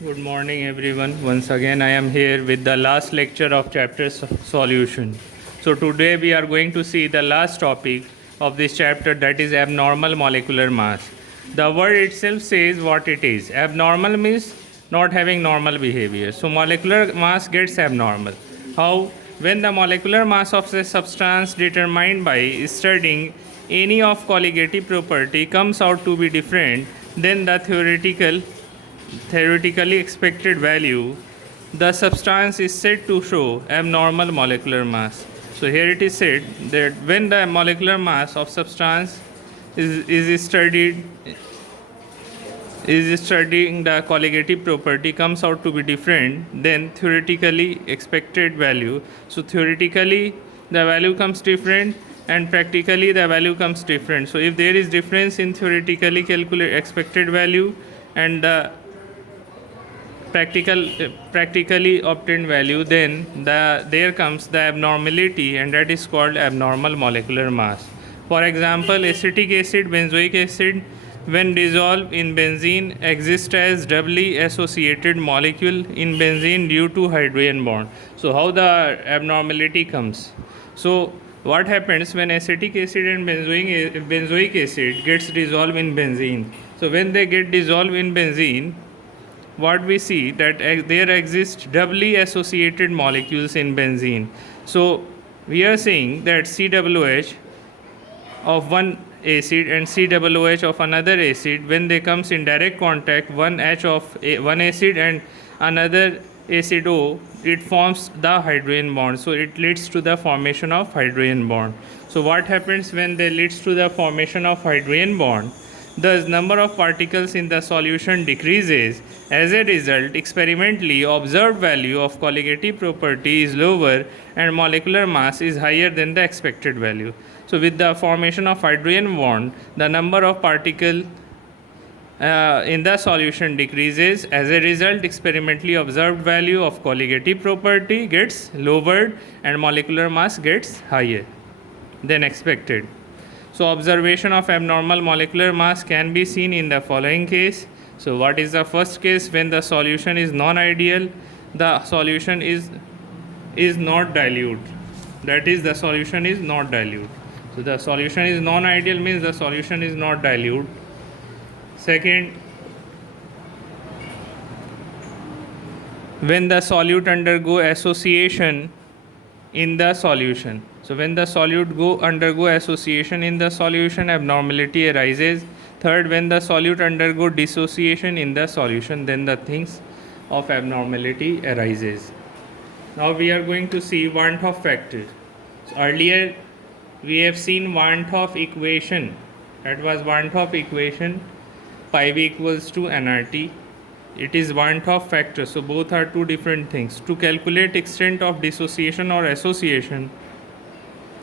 Good morning, everyone. Once again, I am here with the last lecture of chapter solution. So, today we are going to see the last topic of this chapter, that is abnormal molecular mass. The word itself says what it is. Abnormal means not having normal behavior. So, molecular mass gets abnormal. How? When the molecular mass of a substance determined by studying any of colligative property comes out to be different than the theoretically expected value, the substance is said to show abnormal molecular mass. So here it is said that when the molecular mass of substance is studied is studying the colligative property comes out to be different than theoretically expected value. So theoretically the value comes different and practically the value comes different. So if there is difference in theoretically expected value and the practically obtained value, then there comes the abnormality, and that is called abnormal molecular mass. For example, acetic acid, benzoic acid, when dissolved in benzene, exist as doubly associated molecule in benzene due to hydrogen bond. So how the abnormality comes? So what happens when acetic acid and benzoic acid gets dissolved in benzene? So when they get dissolved in benzene, what we see that there exist doubly associated molecules in benzene. So we are saying that COOH of one acid and COOH of another acid, when they comes in direct contact, one H of one acid and another acid O, it forms the hydrogen bond. So it leads to the formation of hydrogen bond. So what happens when they leads to the formation of hydrogen bond? Thus, number of particles in the solution decreases. As a result, experimentally observed value of colligative property is lower and molecular mass is higher than the expected value. So, with the formation of hydrogen bond, the number of particles in the solution decreases. As a result, experimentally observed value of colligative property gets lowered and molecular mass gets higher than expected. So observation of abnormal molecular mass can be seen in the following case. So what is the first case? When the solution is non-ideal, the solution is not dilute. That is, the solution is not dilute. So the solution is non-ideal means the solution is not dilute. Second, when the solute undergo association in the solution. So when the solute undergo association in the solution, abnormality arises. Third, when the solute undergo dissociation in the solution, then the things of abnormality arises. Now we are going to see Van't Hoff factor. So earlier we have seen Van't Hoff equation. That was Van't Hoff equation, pi v equals to nRT. It is Van't Hoff factor. So both are two different things. To calculate extent of dissociation or association,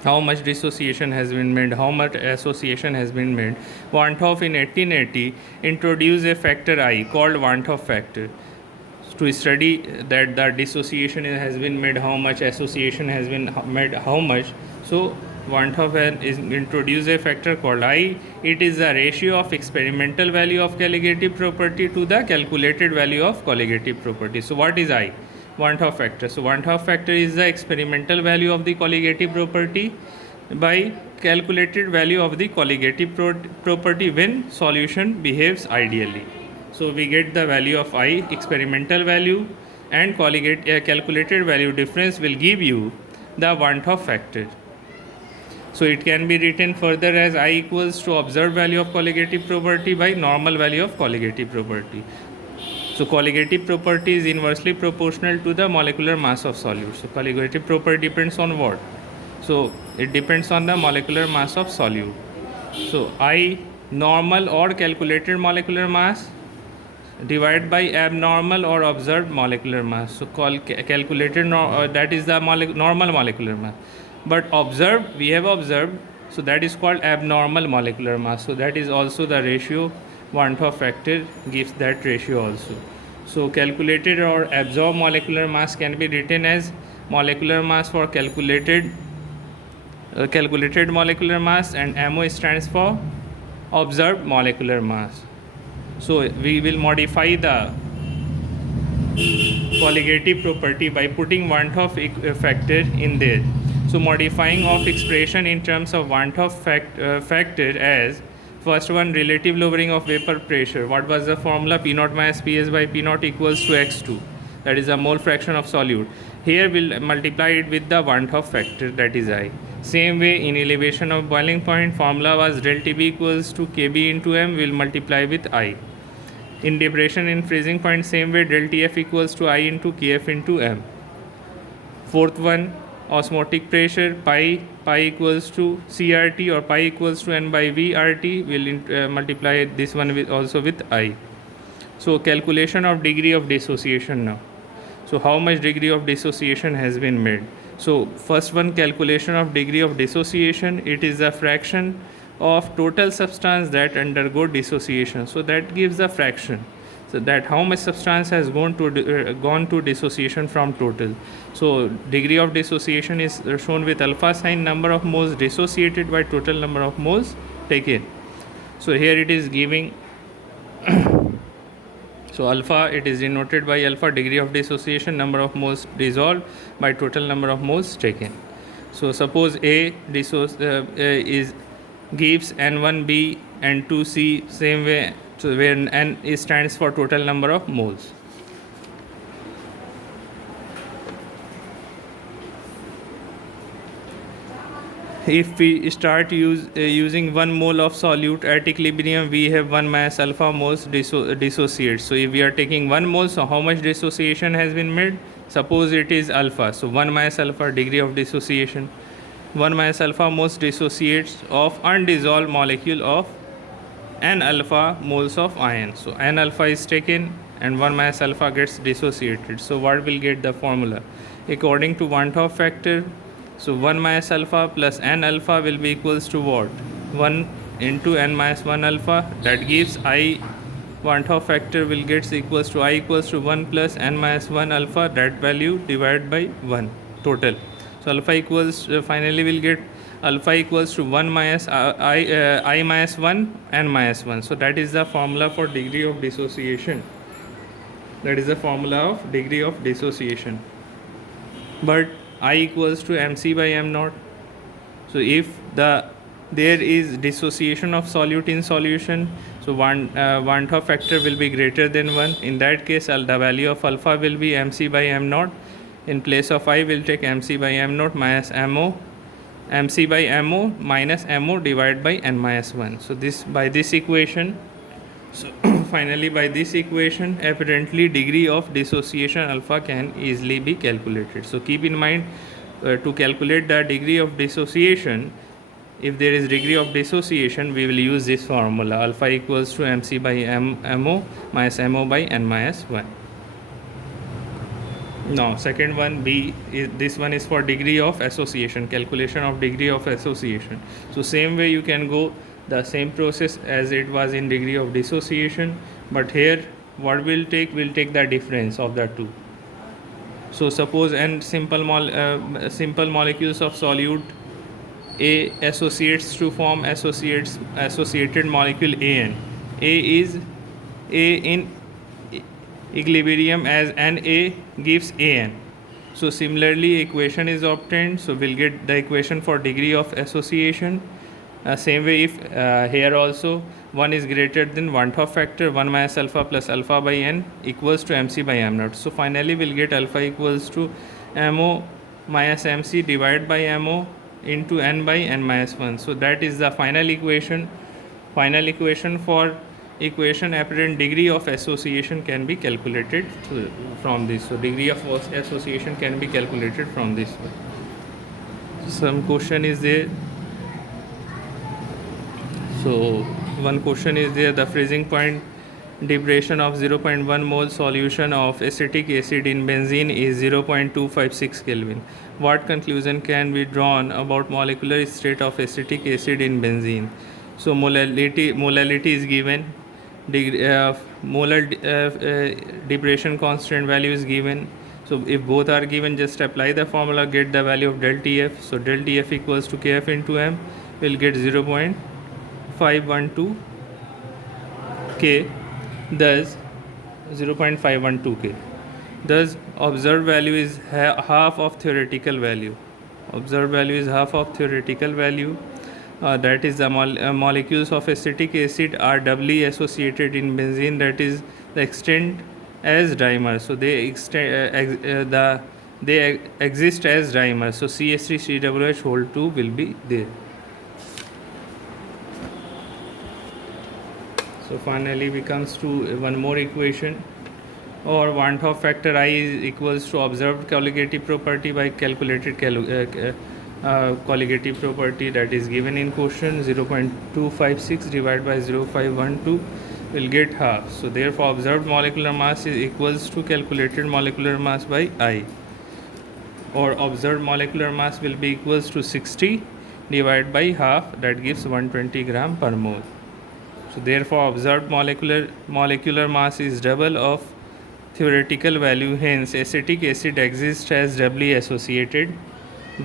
how much dissociation has been made, how much association has been made, Van't Hoff in 1880 introduced a factor I called Van't Hoff factor to study that the dissociation has been made, how much association has been made, how much. So Van't Hoff is introduced a factor called I. It is the ratio of experimental value of colligative property to the calculated value of colligative property. So what is I? Van't Hoff factor. So Van't Hoff factor is the experimental value of the colligative property by calculated value of the colligative property when solution behaves ideally. So we get the value of I, experimental value, and calculated value difference will give you the Van't Hoff factor. So it can be written further as I equals to observed value of colligative property by normal value of colligative property. So colligative property is inversely proportional to the molecular mass of solute. So colligative property depends on what? So it depends on the molecular mass of solute. So I normal or calculated molecular mass divided by abnormal or observed molecular mass. So calculated that is the normal molecular mass. But observed, we have observed, so that is called abnormal molecular mass. So that is also the ratio. Van't Hoff factor gives that ratio also. So calculated or absorbed molecular mass can be written as molecular mass for calculated molecular mass, and MO stands for observed molecular mass. So we will modify the colligative property by putting Van 't Hoff factor in there. So modifying of expression in terms of Van 't Hoff factor as first one, relative lowering of vapor pressure. What was the formula? P naught minus Ps by P naught equals to x2. That is the mole fraction of solute. Here we'll multiply it with the Van 't Hoff factor, that is I. Same way in elevation of boiling point, formula was del Tb equals to Kb into m. We'll multiply with I. In depression in freezing point, same way del Tf equals to I into Kf into m. Fourth one, osmotic pressure, pi equals to CRT or pi equals to n by V RT. We'll multiply this one with also with I. So calculation of degree of dissociation now. So how much degree of dissociation has been made? So first one, calculation of degree of dissociation. It is a fraction of total substance that undergo dissociation. So that gives the fraction. So that how much substance has gone to dissociation from total. So degree of dissociation is shown with alpha sign, number of moles dissociated by total number of moles taken. So here it is giving so alpha, it is denoted by alpha, degree of dissociation, number of moles dissolved by total number of moles taken. So suppose A gives N1B and 2C, same way, so where N stands for total number of moles. If we start using 1 mole of solute at equilibrium, we have 1 mass alpha moles dissociate. So if we are taking 1 mole, so how much dissociation has been made? Suppose it is alpha, so 1 mass alpha, degree of dissociation. 1 mass alpha moles dissociates of undissolved molecule of n alpha moles of ion. So n alpha is taken and 1 mass alpha gets dissociated. So what will get the formula? According to Van 't Hoff factor, so 1 mass alpha plus n alpha will be equals to what? 1 into n minus 1 alpha. That gives I Van 't Hoff factor will get equals to I equals to 1 plus n minus 1 alpha. That value divided by 1 total. So alpha equals finally will get alpha equals to 1 minus I minus 1 n minus 1. So that is the formula for degree of dissociation. That is the formula of degree of dissociation. But I equals to mc by m naught. So if there is dissociation of solute in solution, so Van 't Hoff factor will be greater than 1. In that case, the value of alpha will be mc by m naught. In place of I, will take mc by m naught minus mo, mc by mo minus mo divided by n minus 1. So this by this equation. So finally by this equation, apparently degree of dissociation alpha can easily be calculated. So keep in mind to calculate the degree of dissociation, if there is degree of dissociation, we will use this formula, alpha equals to mc by mo minus mo by n minus 1. Now second one, B, this one is for degree of association, calculation of degree of association. So same way you can go the same process as it was in degree of dissociation, but here what we'll take the difference of the two. So suppose n simple molecules of solute A associates to form associated molecule AN. A is A in equilibrium as Na gives An. So similarly equation is obtained, so we'll get the equation for degree of association. Same way, if here also 1 is greater than Van 't Hoff factor, 1 minus alpha plus alpha by n equals to mc by m naught. So finally we'll get alpha equals to mo minus mc divided by mo into n by n minus 1. So that is the final equation. Final equation for equation apparent degree of association can be calculated from this. So degree of association can be calculated from this. Some question is there. So one question is there, the freezing point depression of 0.1 mole solution of acetic acid in benzene is 0.256 Kelvin. What conclusion can be drawn about molecular state of acetic acid in benzene? So molality is given, molar depression constant value is given. So if both are given, just apply the formula, get the value of del Tf. So del Tf equals to Kf into m, will get 0.512 K, thus 0.512 K. Thus, observed value is half of theoretical value. Observed value is half of theoretical value. That is, the molecules of acetic acid are doubly associated in benzene. That is the extent as dimers. So they exist as dimers. So CH3COOH whole 2 will be there. So finally we comes to one more equation, or Van 't Hoff factor I is equals to observed colligative property by calculated colligative property, that is given in question. 0.256 divided by 0.512 will get half. So therefore observed molecular mass is equals to calculated molecular mass by I, or observed molecular mass will be equals to 60 divided by half, that gives 120 gram per mole. So therefore observed molecular mass is double of theoretical value. Hence acetic acid exists as doubly associated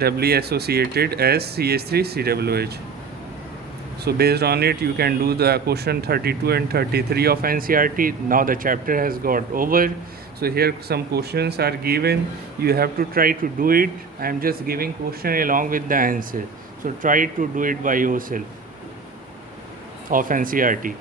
as CH3COOH. So based on it you can do the question 32 and 33 of NCERT. Now the chapter has got over. So here some questions are given, you have to try to do it. I am just giving question along with the answer, so try to do it by yourself of NCERT.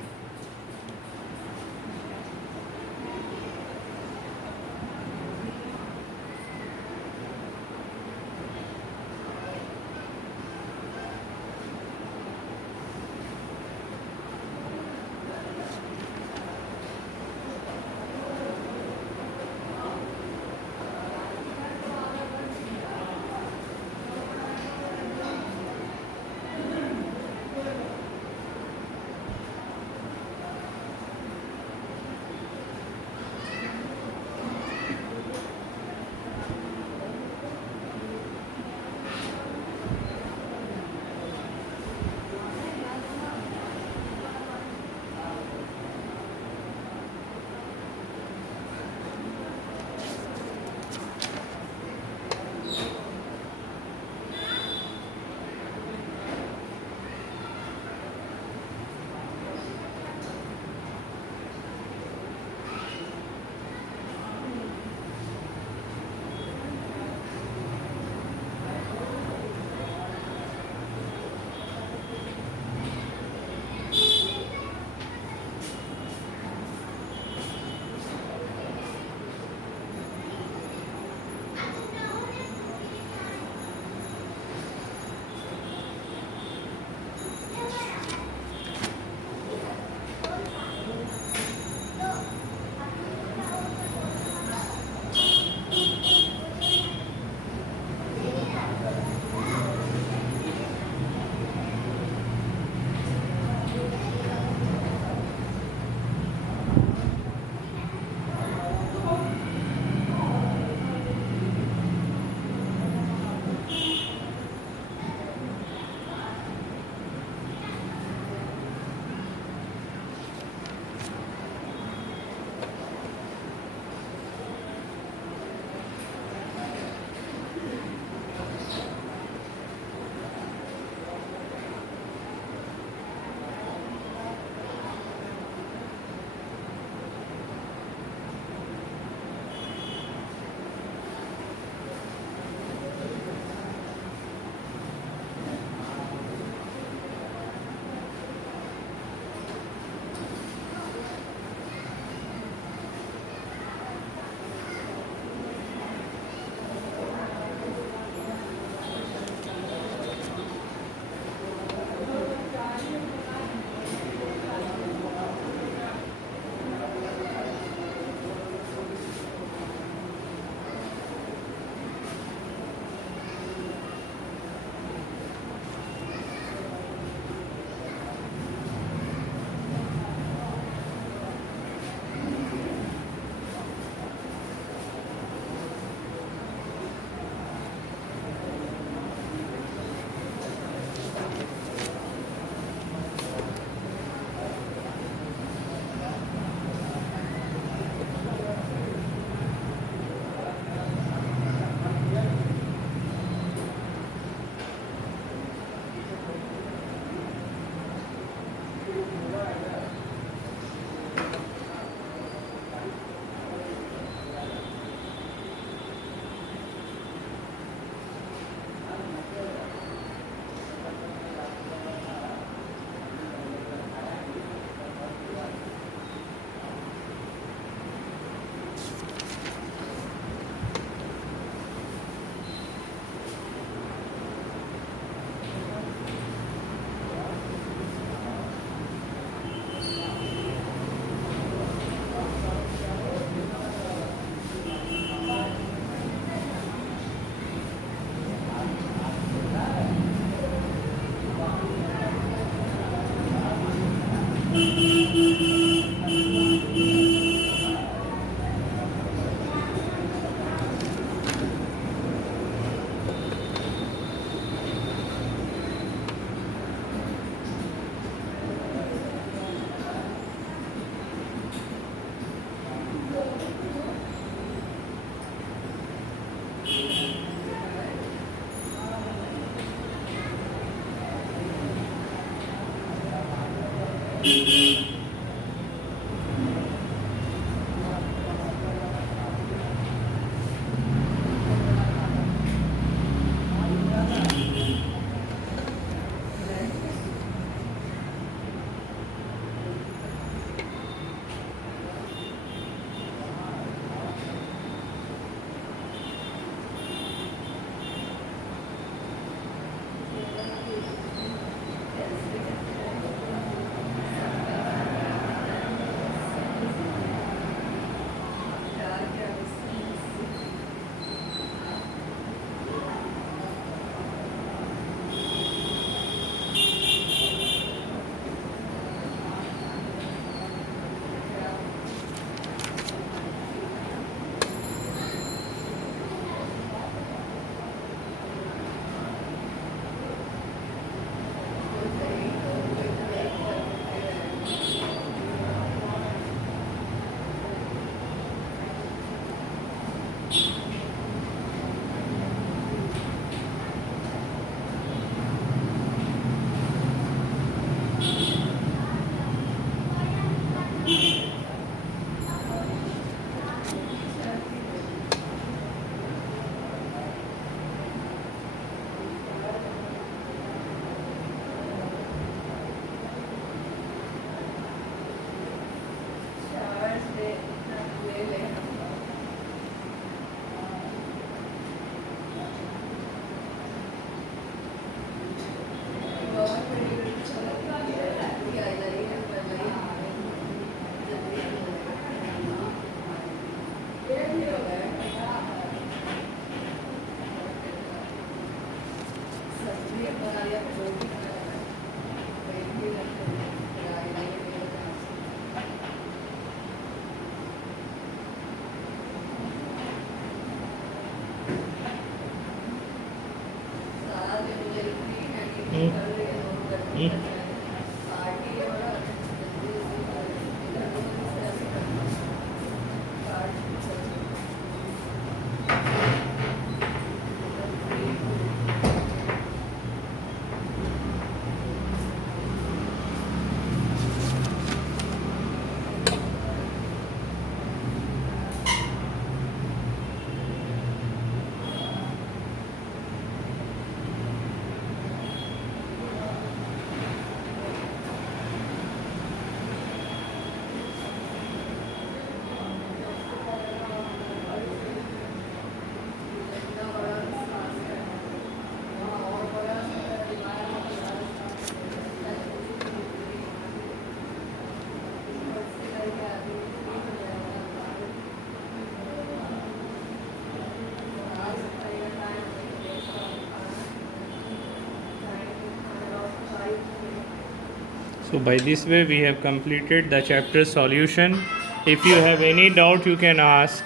So by this way we have completed the chapter solution. If you have any doubt, you can ask.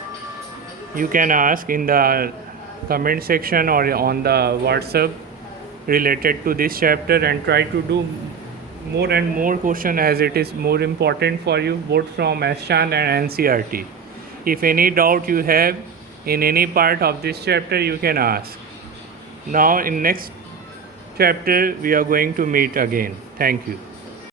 You can ask in the comment section or on the WhatsApp related to this chapter, and try to do more and more question as it is more important for you, both from ASHAN and NCRT. If any doubt you have in any part of this chapter, you can ask. Now in next chapter we are going to meet again. Thank you.